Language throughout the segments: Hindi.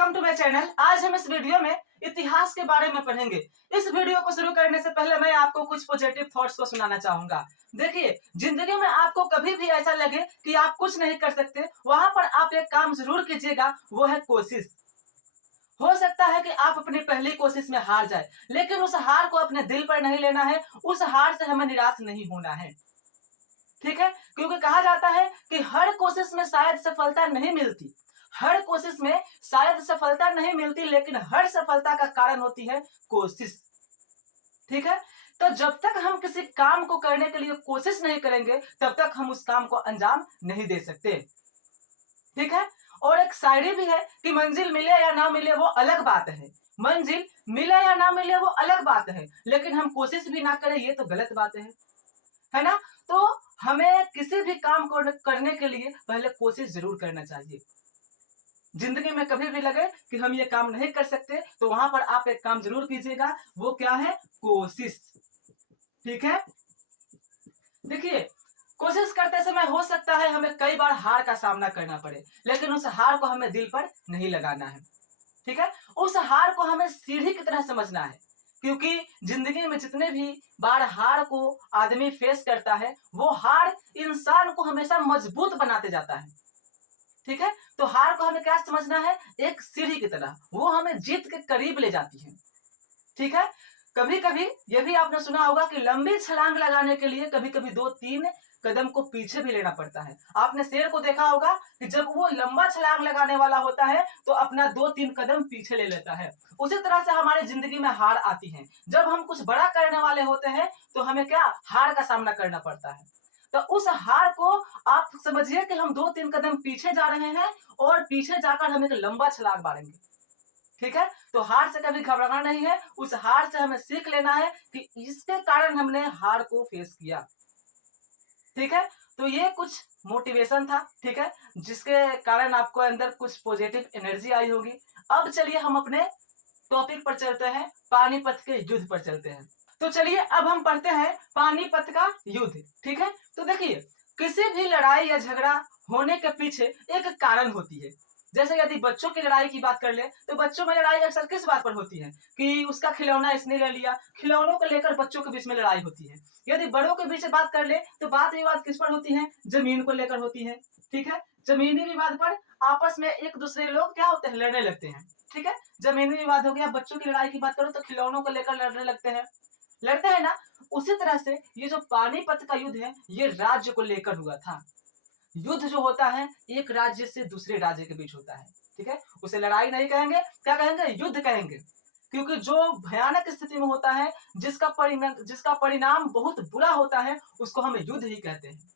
Welcome to my channel. आज हम इस वीडियो में इतिहास के बारे में पढ़ेंगे। इस वीडियो को शुरू करने से पहले मैं आपको कुछ पॉजिटिव थॉट्स को सुनाना चाहूंगा। देखिए, जिंदगी में आपको कभी भी ऐसा लगे कि आप कुछ नहीं कर सकते, वहां पर आप एक काम जरूर कीजिएगा, वो है कोशिश। हो सकता है कि आप अपनी पहली कोशिश में हार जाए, लेकिन उस हार को अपने दिल पर नहीं लेना है। उस हार से हमें निराश नहीं होना है, ठीक है? क्योंकि कहा जाता है कि हर कोशिश में शायद सफलता नहीं मिलती, हर कोशिश में शायद सफलता नहीं मिलती, लेकिन हर सफलता का कारण होती है कोशिश, ठीक है? तो जब तक हम किसी काम को करने के लिए कोशिश नहीं करेंगे, तब तक हम उस काम को अंजाम नहीं दे सकते, ठीक है? और एक शायरी भी है कि मंजिल मिले या ना मिले वो अलग बात है, मंजिल मिले या ना मिले वो अलग बात है, लेकिन हम कोशिश भी ना करें ये तो गलत बात है ना? तो हमें किसी भी काम को करने के लिए पहले कोशिश जरूर करना चाहिए। जिंदगी में कभी भी लगे कि हम ये काम नहीं कर सकते, तो वहां पर आप एक काम जरूर कीजिएगा, वो क्या है? कोशिश, ठीक है? देखिए, कोशिश करते समय हो सकता है हमें कई बार हार का सामना करना पड़े, लेकिन उस हार को हमें दिल पर नहीं लगाना है, ठीक है? उस हार को हमें सीढ़ी की तरह समझना है, क्योंकि जिंदगी में जितने भी बार हार को आदमी फेस करता है, वो हार इंसान को हमेशा मजबूत बनाते जाता है, ठीक है? तो हार को हमें क्या समझना है? एक सीढ़ी की तरह, वो हमें जीत के करीब ले जाती है, ठीक है? कभी कभी ये भी आपने सुना होगा कि लंबी छलांग लगाने के लिए कभी कभी 2-3 कदम को पीछे भी लेना पड़ता है। आपने शेर को देखा होगा कि जब वो लंबा छलांग लगाने वाला होता है तो अपना 2-3 कदम पीछे ले लेता है। उसी तरह से हमारी जिंदगी में हार आती है। जब हम कुछ बड़ा करने वाले होते हैं तो हमें क्या? हार का सामना करना पड़ता है। तो उस हार को आप समझिए कि हम 2-3 कदम पीछे जा रहे हैं और पीछे जाकर हम एक लंबा छलांग मारेंगे, ठीक है? तो हार से कभी घबराना नहीं है। उस हार से हमें सीख लेना है कि इसके कारण हमने हार को फेस किया, ठीक है? तो ये कुछ मोटिवेशन था, ठीक है, जिसके कारण आपको अंदर कुछ पॉजिटिव एनर्जी आई होगी। अब चलिए हम अपने टॉपिक पर चलते हैं, पानीपत के युद्ध पर चलते हैं। तो चलिए अब हम पढ़ते हैं पानीपत का युद्ध, ठीक है? तो देखिए, किसी भी लड़ाई या झगड़ा होने के पीछे एक कारण होती है। जैसे यदि बच्चों की लड़ाई की बात कर ले, तो बच्चों में लड़ाई अक्सर किस बात पर होती है? कि उसका खिलौना इसने ले लिया। खिलौनों को लेकर बच्चों के बीच में लड़ाई होती है। यदि बड़ों के बीच बात कर ले, तो बात विवाद किस पर होती है? जमीन को लेकर होती है, ठीक है? जमीनी विवाद पर आपस में एक दूसरे लोग क्या होते हैं? लड़ने लगते हैं, ठीक है? जमीनी विवाद हो गया। बच्चों की लड़ाई की बात करो तो खिलौनों को लेकर लड़ने लड़ते हैं ना? उसी तरह से ये जो पानीपत का युद्ध है, ये राज्य को लेकर हुआ था। युद्ध जो होता है एक राज्य से दूसरे राज्य के बीच होता है, ठीक है? उसे लड़ाई नहीं कहेंगे, क्या कहेंगे? युद्ध कहेंगे, क्योंकि जो भयानक स्थिति में होता है, जिसका परिणाम बहुत बुरा होता है, उसको हम युद्ध ही कहते हैं,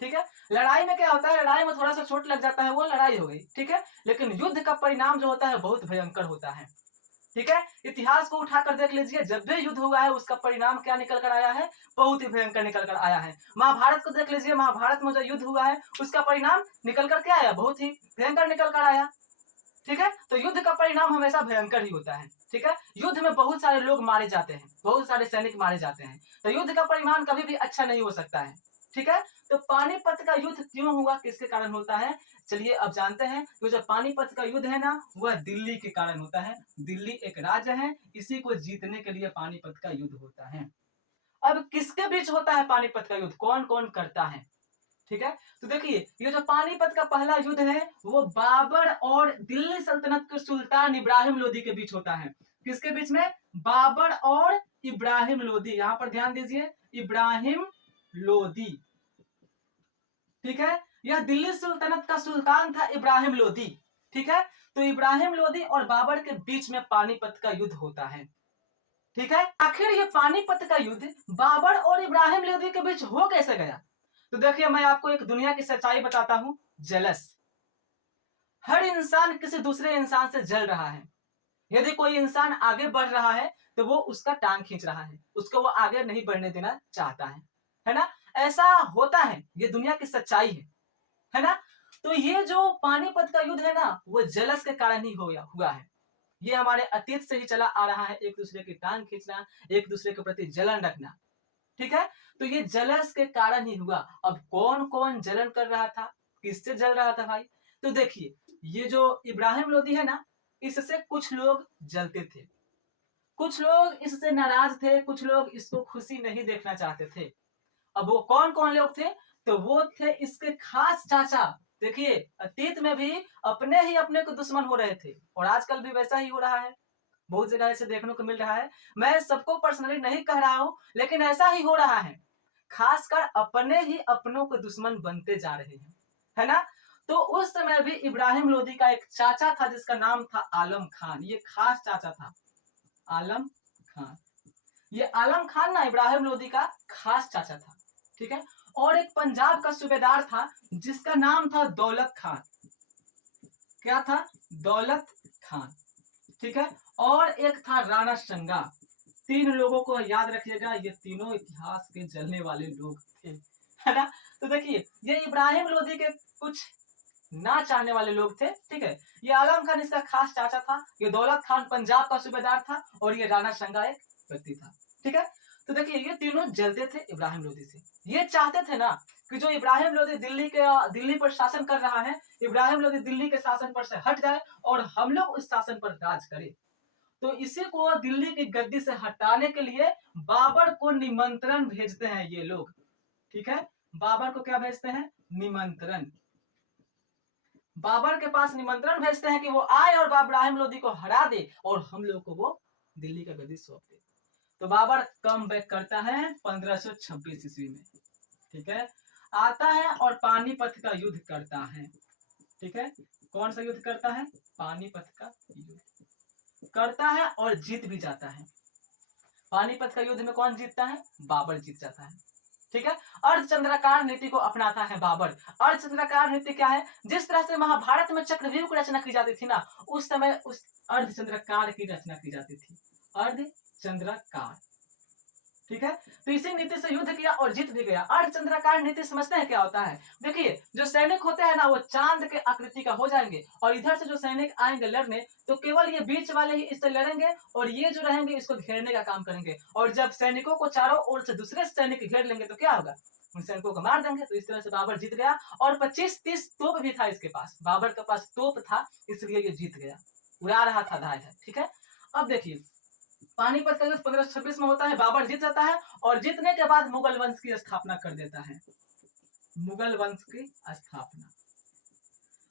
ठीक है? लड़ाई में क्या होता है? लड़ाई में थोड़ा सा चोट लग जाता है, वो लड़ाई हो गई, ठीक है? लेकिन युद्ध का परिणाम जो होता है बहुत भयंकर होता है, ठीक है? इतिहास को उठाकर देख लीजिए, जब भी युद्ध हुआ है उसका परिणाम क्या निकल कर आया है? बहुत ही भयंकर निकल कर आया है। महाभारत को देख लीजिए, महाभारत में जो युद्ध हुआ है उसका परिणाम निकल कर क्या आया? बहुत ही भयंकर निकल कर आया, ठीक है? तो युद्ध का परिणाम हमेशा भयंकर ही होता है, ठीक है? युद्ध में बहुत सारे लोग मारे जाते हैं, बहुत सारे सैनिक मारे जाते हैं, तो युद्ध का परिणाम कभी भी अच्छा नहीं हो सकता है, ठीक है? तो पानीपत का युद्ध क्यों हुआ, किसके कारण होता है? चलिए अब जानते हैं। तो जो पानीपत का युद्ध है ना, वह दिल्ली के कारण होता है। दिल्ली एक राज्य है, इसी को जीतने के लिए पानीपत का युद्ध होता है। अब किसके बीच होता है पानीपत का युद्ध? कौन कौन करता है, ठीक है? तो देखिए, ये जो पानीपत का पहला युद्ध है, वो बाबर और दिल्ली सल्तनत के सुल्तान इब्राहिम लोदी के बीच होता है। किसके बीच में? बाबर और इब्राहिम लोदी। यहां पर ध्यान दीजिए, इब्राहिम लोदी, ठीक है? यह दिल्ली सुल्तनत का सुल्तान था इब्राहिम लोदी, ठीक है? तो इब्राहिम लोदी और बाबर के बीच में पानीपत का युद्ध होता है, ठीक है? आखिर ये पानीपत का युद्ध बाबर और इब्राहिम लोदी के बीच हो कैसे गया? तो देखिए, मैं आपको एक दुनिया की सच्चाई बताता हूं। जेलस, हर इंसान किसी दूसरे इंसान से जल रहा है। यदि कोई इंसान आगे बढ़ रहा है तो वो उसका टांग खींच रहा है, उसको वो आगे नहीं बढ़ने देना चाहता है ना? ऐसा होता है, ये दुनिया की सच्चाई है ना? तो ये जो पानीपत का युद्ध है ना, वो जलस के कारण ही हुआ है। ये हमारे अतीत से ही चला आ रहा है, एक दूसरे की टांग खींचना, एक दूसरे के प्रति जलन रखना, ठीक है? तो ये जलस के कारण ही हुआ। अब कौन कौन जलन कर रहा था, किससे जल रहा था भाई? तो देखिए, ये जो इब्राहिम लोदी है ना, इससे कुछ लोग जलते थे, कुछ लोग इससे नाराज थे, कुछ लोग इसको खुशी नहीं देखना चाहते थे। अब वो कौन कौन लोग थे? तो वो थे इसके खास चाचा। देखिए, अतीत में भी अपने ही अपने को दुश्मन हो रहे थे और आजकल भी वैसा ही हो रहा है, बहुत जगह ऐसे देखने को मिल रहा है। मैं सबको पर्सनली नहीं कह रहा हूं, लेकिन ऐसा ही हो रहा है, खासकर अपने ही अपनों के दुश्मन बनते जा रहे हैं, है ना। तो उस समय भी इब्राहिम लोदी का एक चाचा था जिसका नाम था आलम खान। ये खास चाचा था, आलम खान। ये आलम खान ना इब्राहिम लोदी का खास चाचा था, ठीक है। और एक पंजाब का सूबेदार था जिसका नाम था दौलत खान। क्या था? दौलत खान, ठीक है। और एक था राणा संगा। तीन लोगों को याद रखिएगा, ये तीनों इतिहास के जलने वाले लोग थे, है ना। तो देखिए, ये इब्राहिम लोदी के कुछ ना चाहने वाले लोग थे, ठीक है। ये आलम खान इसका खास चाचा था, ये दौलत खान पंजाब का सूबेदार था और ये राणा संगा एक व्यक्ति था, ठीक है। तो देखिए, ये तीनों जलते थे इब्राहिम लोदी से। ये चाहते थे ना कि जो इब्राहिम लोदी दिल्ली पर शासन कर रहा है, इब्राहिम लोदी दिल्ली के शासन पर से हट जाए और हम लोग उस शासन पर राज करें। तो इसी को दिल्ली की गद्दी से हटाने के लिए बाबर को निमंत्रण भेजते हैं ये लोग, ठीक है। बाबर को क्या भेजते हैं? निमंत्रण। बाबर के पास निमंत्रण भेजते हैं कि वो आए और इब्राहिम लोदी को हरा दे और हम लोग को वो दिल्ली का गद्दी सौंप दे। तो बाबर कम बैक करता है 1526 ईस्वी में, ठीक है। आता है और पानीपत का युद्ध करता है, ठीक है। कौन सा युद्ध करता है? पानीपत का युद्ध करता है और जीत भी जाता है। पानीपत का युद्ध में कौन जीतता है? बाबर जीत जाता है, ठीक है। अर्धचंद्राकार नीति को अपनाता है बाबर। अर्धचंद्राकार नीति क्या है? जिस तरह से महाभारत में चक्रव्यूह की रचना की जाती थी ना, उस समय उस अर्धचंद्राकार की रचना की जाती थी, अर्धचंद्राकार, ठीक है। तो इसी नीति से युद्ध किया और जीत भी गया। अर्धचंद्राकार नीति समझते हैं क्या होता है? देखिए, जो सैनिक होते हैं ना, वो चांद के आकृति का हो जाएंगे और इधर से जो सैनिक आएंगे लड़ने, तो केवल ये बीच वाले ही इससे लड़ेंगे और ये जो रहेंगे इसको घेरने का काम करेंगे। और जब सैनिकों को चारों ओर से दूसरे सैनिक घेर लेंगे तो क्या होगा? उन सैनिकों को मार देंगे। तो इस तरह से बाबर जीत गया और 25-30 तोप भी था इसके पास, बाबर के पास तोप था, इसलिए ये जीत गया, उड़ा रहा था धाय है, ठीक है। अब देखिए, पानीपत का युद्ध 1526 में होता है, बाबर जीत जाता है और जीतने के बाद मुगल वंश की स्थापना कर देता है, मुगल वंश की स्थापना।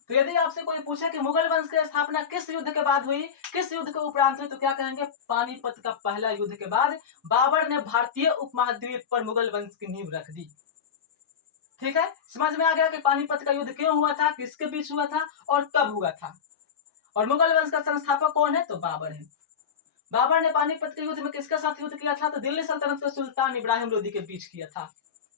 तो यदि आपसे कोई पूछे कि मुगल वंश की स्थापना किस युद्ध के बाद हुई, किस युद्ध के उपरांत हुई, तो क्या कहेंगे? पानीपत का पहला युद्ध के बाद बाबर ने भारतीय उपमहाद्वीप पर मुगल वंश की नींव रख दी, ठीक है। समझ में आ गया कि पानीपत का युद्ध क्यों हुआ था, किसके बीच हुआ था और कब हुआ था। और मुगल वंश का संस्थापक कौन है? तो बाबर है। बाबर ने पानीपत के युद्ध में किसके साथ युद्ध किया था? तो दिल्ली सल्तनत के सुल्तान इब्राहिम लोदी के बीच किया था,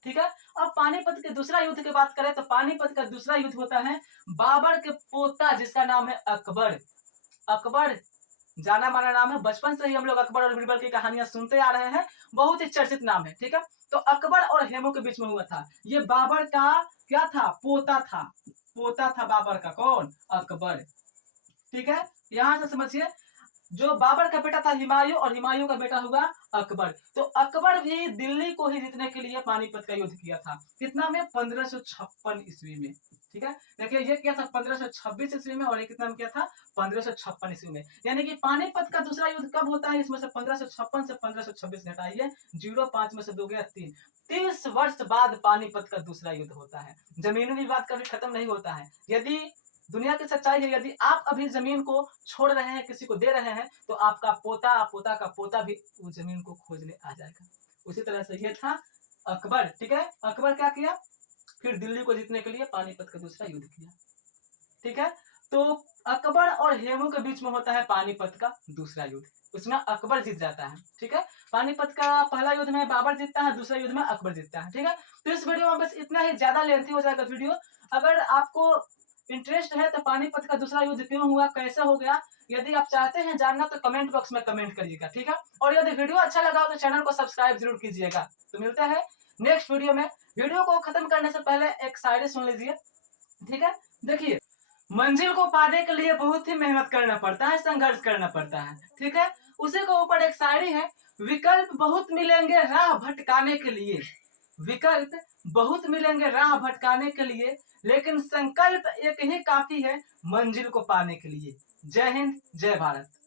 ठीक है। अब पानीपत के दूसरा युद्ध की बात करें तो पानीपत का दूसरा युद्ध होता है बाबर के पोता जिसका नाम है अकबर। अकबर जाना माना नाम है, बचपन से ही हम लोग अकबर और बीरबल की कहानियां सुनते आ रहे हैं, बहुत ही चर्चित नाम है, ठीक है। तो अकबर और हेमू के बीच में हुआ था। ये बाबर का क्या था? पोता था, पोता था बाबर का। कौन? अकबर, ठीक है। यहां से समझिए, जो बाबर का बेटा था हुमायूं और हुमायूं का बेटा हुआ अकबर। तो अकबर भी दिल्ली को ही जीतने के लिए पानीपत का युद्ध किया था। कितना में? 1556 ईस्वी में, ठीक है। देखिए, ये किया था 1526 ईस्वी में और ये कितना में किया था? 1556 ईस्वी में। यानी कि पानीपत का दूसरा युद्ध कब होता है? इसमें से 1556 से 1526 घटाइए, 0.5 में से 2 गया 3। 30 वर्ष बाद पानीपत का दूसरा युद्ध होता है। जमीनी विवाद कभी खत्म नहीं होता है। यदि दुनिया की सच्चाई है, यदि आप अभी जमीन को छोड़ रहे हैं, किसी को दे रहे हैं, तो आपका पोता पोता का पोता भी उस जमीन को खोजने आ जाएगा। उसी तरह से ये था अकबर, ठीक है। अकबर क्या किया? फिर दिल्ली को जीतने के लिए पानीपत का दूसरा युद्ध किया, ठीक है। तो अकबर और हेमू के बीच में होता है पानीपत का दूसरा युद्ध, उसमें अकबर जीत जाता है, ठीक है। पानीपत का पहला युद्ध में बाबर जीतता है, दूसरा युद्ध में अकबर जीतता है, ठीक है। तो इस वीडियो में बस इतना ही, ज्यादा लेंथी हो जाएगा वीडियो। अगर आपको इंटरेस्ट है तो पानीपत का दूसरा युद्ध क्यों हुआ, कैसे हो गया, यदि आप चाहते हैं जानना तो कमेंट बॉक्स में कमेंट करिएगा, ठीक है। और यदि वीडियो अच्छा लगा हो तो चैनल को सब्सक्राइब जरूर कीजिएगा। तो मिलते हैं नेक्स्ट वीडियो में। वीडियो को खत्म करने से पहले एक शायरी सुन लीजिए, ठीक है। देखिए, मंजिल को पाने के लिए बहुत ही मेहनत करना पड़ता है, संघर्ष करना पड़ता है, ठीक है। उसी के ऊपर एक शायरी है, विकल्प बहुत मिलेंगे राह भटकाने के लिए, विकल्प बहुत मिलेंगे राह भटकाने के लिए, लेकिन संकल्प एक ही काफी है मंजिल को पाने के लिए। जय हिंद, जय भारत।